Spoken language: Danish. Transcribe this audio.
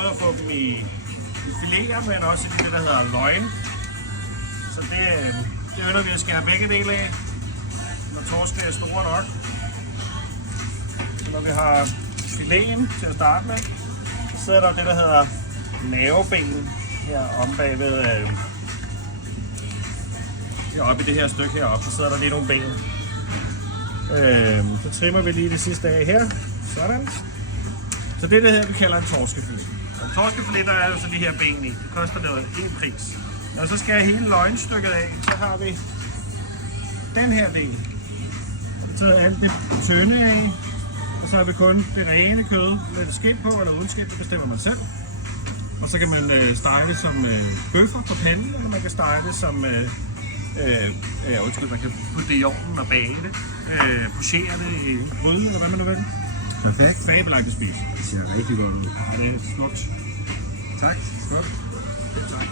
både at få dem i fileter, men også i det, der hedder løgn. Så det ønsker vi at skære begge dele af, når torsken er store nok. Så når vi har fileten til at starte med, så sidder der det, der hedder mavebenen her om bagved. Heroppe i det her stykke heroppe, så sidder der lige nogle ben. Så trimmer vi lige det sidste af her. Sådan. Så det er det her, vi kalder en torskefilet. Så en torskefilet, der er jo så de her ben i. Det koster noget en pris. Når så skal jeg hele løgnstykket af, så har vi den her del. Og det tager alt det tynde af. Og så har vi kun det rene kød med skind på, eller uden skind, det bestemmer man selv. Og så kan man stege det som bøffer på panden, eller man kan stege det som man kan putte det i ovnen og bage det, pochere det i gryde, eller hvad man nu vil. Perfekt. Fabelagtigt at spise. Det ser rigtig godt ud. Ja, det er smukt. Tak. Smukt. Tak.